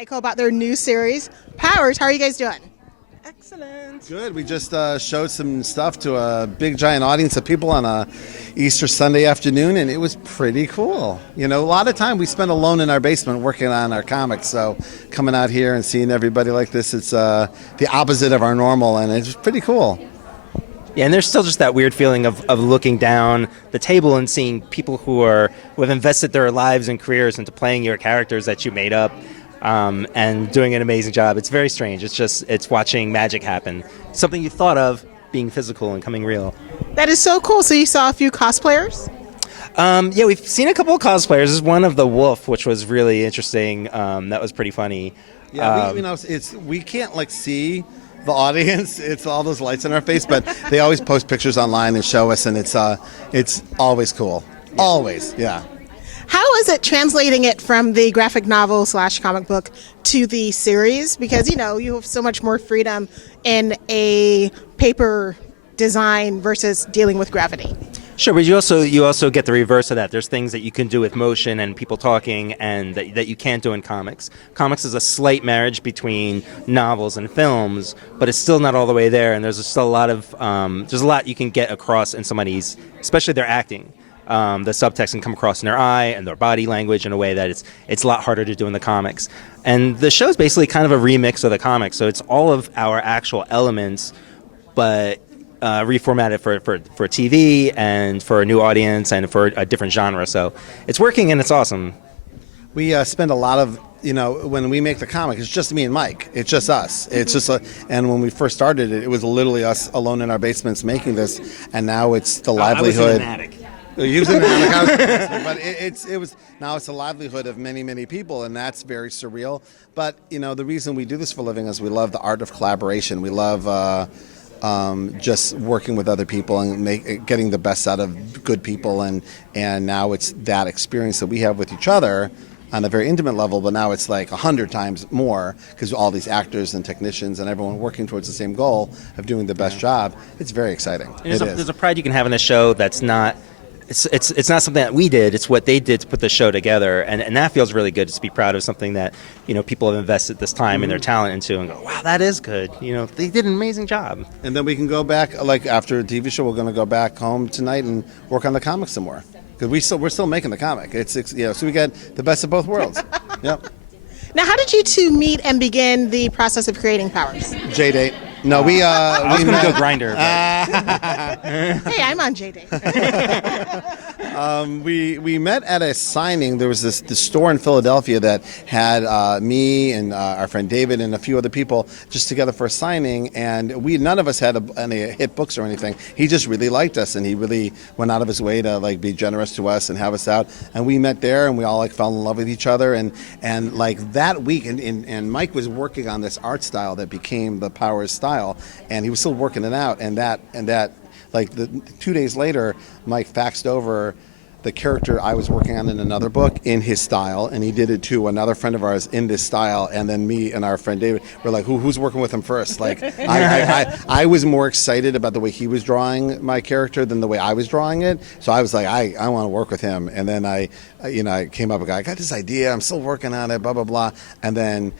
Michael about their new series, Powers. How are you guys doing? Excellent. Good. We just showed some stuff to a big giant audience of people on a Easter Sunday afternoon, and it was pretty cool. You know, a lot of time we spend alone in our basement working on our comics, so coming out here and seeing everybody like this, it's the opposite of our normal, and it's pretty cool. Yeah, and there's still just that weird feeling of looking down the table and seeing people who have invested their lives and careers into playing your characters that you made up. And doing an amazing job. It's very strange. It's watching magic happen. Something you thought of being physical and coming real. That is so cool. So you saw a few cosplayers? Yeah, we've seen a couple of cosplayers. There's one of the wolf, which was really interesting. That was pretty funny. Yeah, we can't see the audience. It's all those lights in our face, but they always post pictures online and show us, and it's always cool. Always, yeah. How is it translating it from the graphic novel / comic book to the series? Because, you have so much more freedom in a paper design versus dealing with gravity. Sure, but you also get the reverse of that. There's things that you can do with motion and people talking and that you can't do in comics. Comics is a slight marriage between novels and films, but it's still not all the way there, and there's still a lot of there's a lot you can get across in somebody's, especially their acting. The subtext can come across in their eye and their body language in a way that it's a lot harder to do in the comics. And the show is basically kind of a remix of the comics, so it's all of our actual elements, but reformatted for TV and for a new audience and for a different genre. So it's working and it's awesome. We spend a lot of, when we make the comic, it's just me and Mike. It's just us. It's just and when we first started it, it was literally us alone in our basements making this, and now it's the livelihood. I was in an attic. Using it, but it was now it's the livelihood of many, many people, and that's very surreal. But the reason we do this for a living is we love the art of collaboration. We love just working with other people and getting the best out of good people, and now it's that experience that we have with each other on a very intimate level, but now it's like 100 times more because all these actors and technicians and everyone working towards the same goal of doing the best job. It's very exciting. There's a pride you can have in a show that's not. It's not something that we did. It's what they did to put the show together, and that feels really good to be proud of something that people have invested this time and their talent into, and go, wow, that is good. They did an amazing job. And then we can go back, after a TV show, we're going to go back home tonight and work on the comics some more because we're still making the comic. So we got the best of both worlds. Yep. Now, how did you two meet and begin the process of creating Powers? J-Date. No, I was going to go Grinder. Hey, I'm on J-Date. We met at a signing. There was this store in Philadelphia that had me and our friend David and a few other people just together for a signing, and none of us had any hit books or anything. He just really liked us, and he really went out of his way to be generous to us and have us out. And we met there, and we all fell in love with each other. And that week, and Mike was working on this art style that became the Powers style. And he was still working it out, and that 2 days later, Mike faxed over the character I was working on in another book in his style, and he did it to another friend of ours in this style, and then me and our friend David were like, who's working with him first? I was more excited about the way he was drawing my character than the way I was drawing it, so I was like, I want to work with him, and then I came up with, I got this idea, I'm still working on it, blah, blah, blah, and then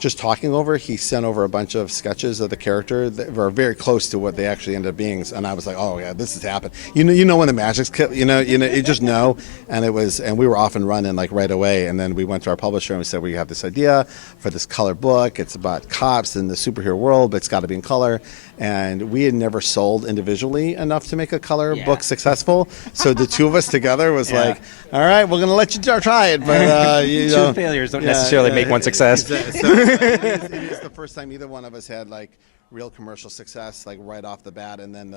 just talking over, he sent over a bunch of sketches of the character that were very close to what they actually ended up being, and I was like, "Oh yeah, this has happened." You know when the magic's, you just know, and we were off and running right away. And then we went to our publisher and we said, "We have this idea for this color book. It's about cops in the superhero world, but it's got to be in color." And we had never sold individually enough to make a color book successful, so the two of us together was like, "All right, we're gonna let you try it, but two failures don't necessarily make one success." It is the first time either one of us had real commercial success right off the bat, and then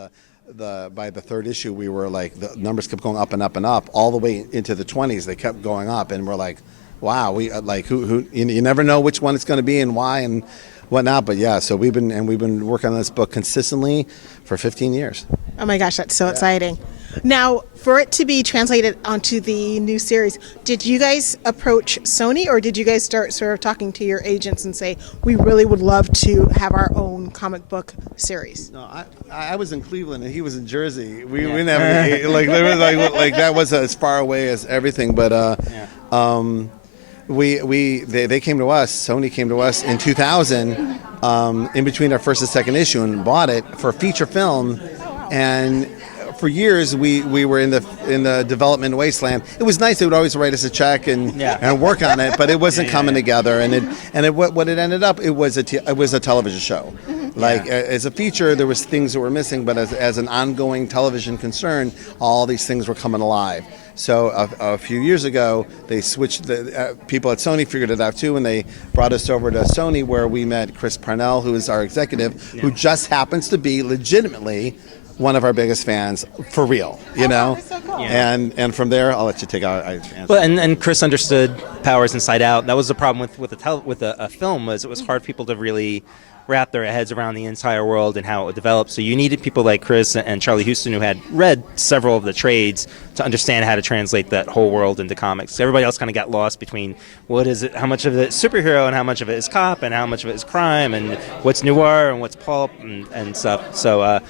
by the third issue we were the numbers kept going up and up and up all the way into the 20s. They kept going up, and we're like, wow, we who you never know which one it's going to be and why and whatnot. But yeah, so we've been working on this book consistently for 15 years. Oh my gosh, that's so exciting. Now, for it to be translated onto the new series, did you guys approach Sony, or did you guys start sort of talking to your agents and say, we really would love to have our own comic book series? No, I was in Cleveland and he was in Jersey. We never there was that was as far away as everything. But they came to us. Sony came to us in 2000, in between our first and second issue, and bought it for a feature film, and. For years, we were in the development wasteland. It was nice; they would always write us a check and work on it, but it wasn't coming together. And what it ended up, it was a television show. Like as a feature, there was things that were missing, but as an ongoing television concern, all these things were coming alive. So a few years ago, they switched. The people at Sony figured it out too, and they brought us over to Sony, where we met Chris Parnell, who is our executive, who just happens to be legitimately one of our biggest fans for real, you know. That's so cool. And from there, I'll let you take out. Well, and Chris understood Powers inside out. That was the problem with a film, was it was hard for people to really wrap their heads around the entire world and how it would develop. So you needed people like Chris and Charlie Houston, who had read several of the trades, to understand how to translate that whole world into comics. So everybody else kind of got lost between what is it, how much of it is superhero and how much of it is cop and how much of it is crime and what's noir and what's pulp and stuff. So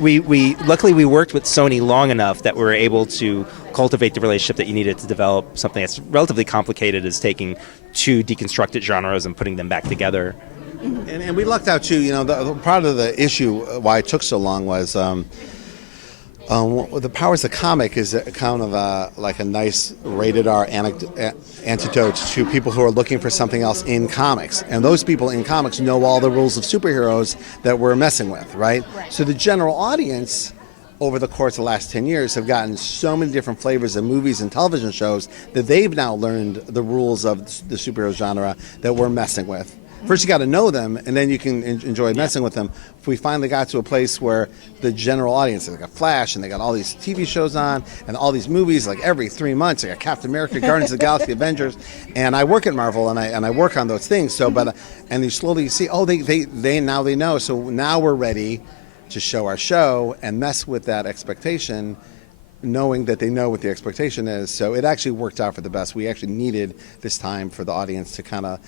we luckily we worked with Sony long enough that we were able to cultivate the relationship that you needed to develop something that's relatively complicated, as taking two deconstructed genres and putting them back together. And we lucked out too. You know, the part of the issue why it took so long was the Powers the comic is kind of like a nice rated R antidote to people who are looking for something else in comics. And those people in comics know all the rules of superheroes that we're messing with, right? So the general audience, over the course of the last 10 years, have gotten so many different flavors of movies and television shows that they've now learned the rules of the superhero genre that we're messing with. First, you got to know them, and then you can enjoy messing with them. If we finally got to a place where the general audience, they got Flash, and they got all these TV shows on, and all these movies, like every 3 months, they got Captain America, Guardians of the Galaxy, Avengers, and I work at Marvel, and I work on those things. So, and you slowly see, they now they know. So now we're ready to show our show and mess with that expectation, knowing that they know what the expectation is. So it actually worked out for the best. We actually needed this time for the audience to kind of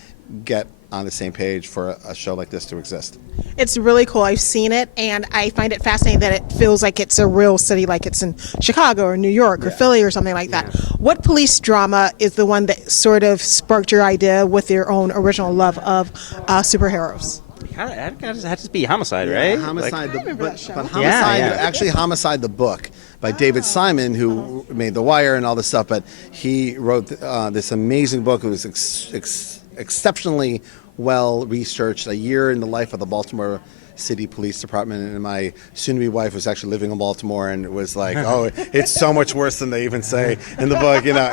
get on the same page for a show like this to exist. It's really cool. I've seen it, and I find it fascinating that it feels like it's a real city, like it's in Chicago or New York or Philly or something like that. What police drama is the one that sort of sparked your idea with your own original love of superheroes? It had to be Homicide, right? Homicide, that show. but Homicide, actually Homicide the book by David Simon, who made The Wire and all this stuff, but he wrote this amazing book. It was exceptionally well researched, a year in the life of the Baltimore City Police Department, and my soon-to-be wife was actually living in Baltimore, and it was like, oh, it's so much worse than they even say in the book, you know.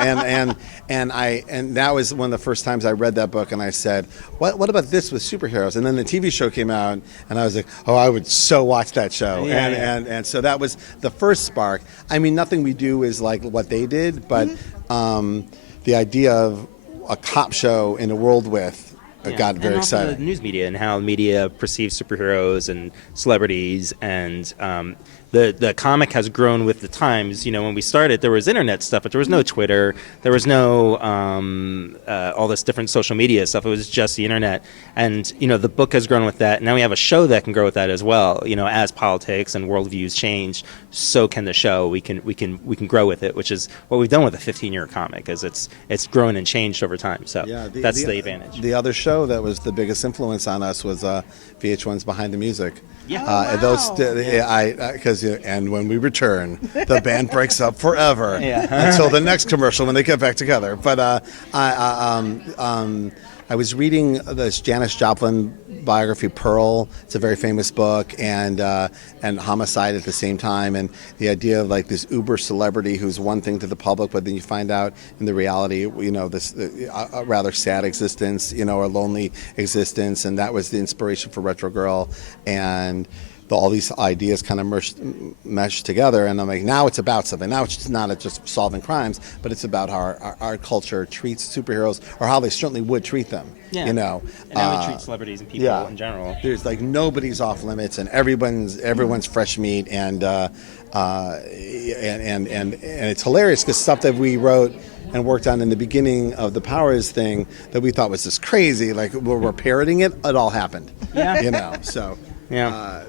And that was one of the first times I read that book, and I said, what about this with superheroes? And then the TV show came out, and I was like, oh, I would so watch that show. And so that was the first spark. I mean, nothing we do is like what they did, but the idea of a cop show in a world with got very excited. The news media and how media perceives superheroes and celebrities, and the comic has grown with the times. You know, when we started, there was internet stuff, but there was no Twitter. There was no all this different social media stuff. It was just the internet. And you know, the book has grown with that. Now we have a show that can grow with that as well. You know, as politics and worldviews change, so can the show. We can grow with it, which is what we've done with a 15-year comic. Is it's grown and changed over time. So that's the advantage. The other show that was the biggest influence on us was VH1's Behind the Music. And when we return, the band breaks up forever until the next commercial when they get back together. But I was reading this Janis Joplin biography, Pearl. It's a very famous book, and Homicide at the same time, and the idea of like this uber celebrity who's one thing to the public, but then you find out in the reality, you know, this a rather sad existence, you know, or lonely existence, and that was the inspiration for Retro Girl, and all these ideas kind of meshed together, and I'm like, now it's about something. Now it's not just solving crimes, but it's about how our culture treats superheroes, or how they certainly would treat them. Yeah. You know, and how we treat celebrities and people in general. There's like nobody's off limits, and everyone's fresh meat, and it's hilarious because stuff that we wrote and worked on in the beginning of the Powers thing that we thought was just crazy, like we're parroting it. It all happened. Yeah. You know, so.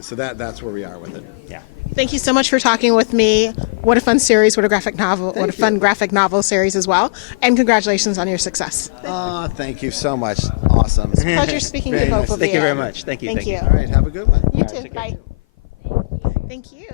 So that's where we are with it. Yeah. Thank you so much for talking with me. What a fun series! What a graphic novel! What a fun you. graphic novel series as well! And congratulations on your success. Oh, thank you so much. Awesome. Pleasure speaking to Very both nice. of you. Thank you very much. Thank you. Thank you. All right, have a good one. You All right, too. take care. Bye. Thank you.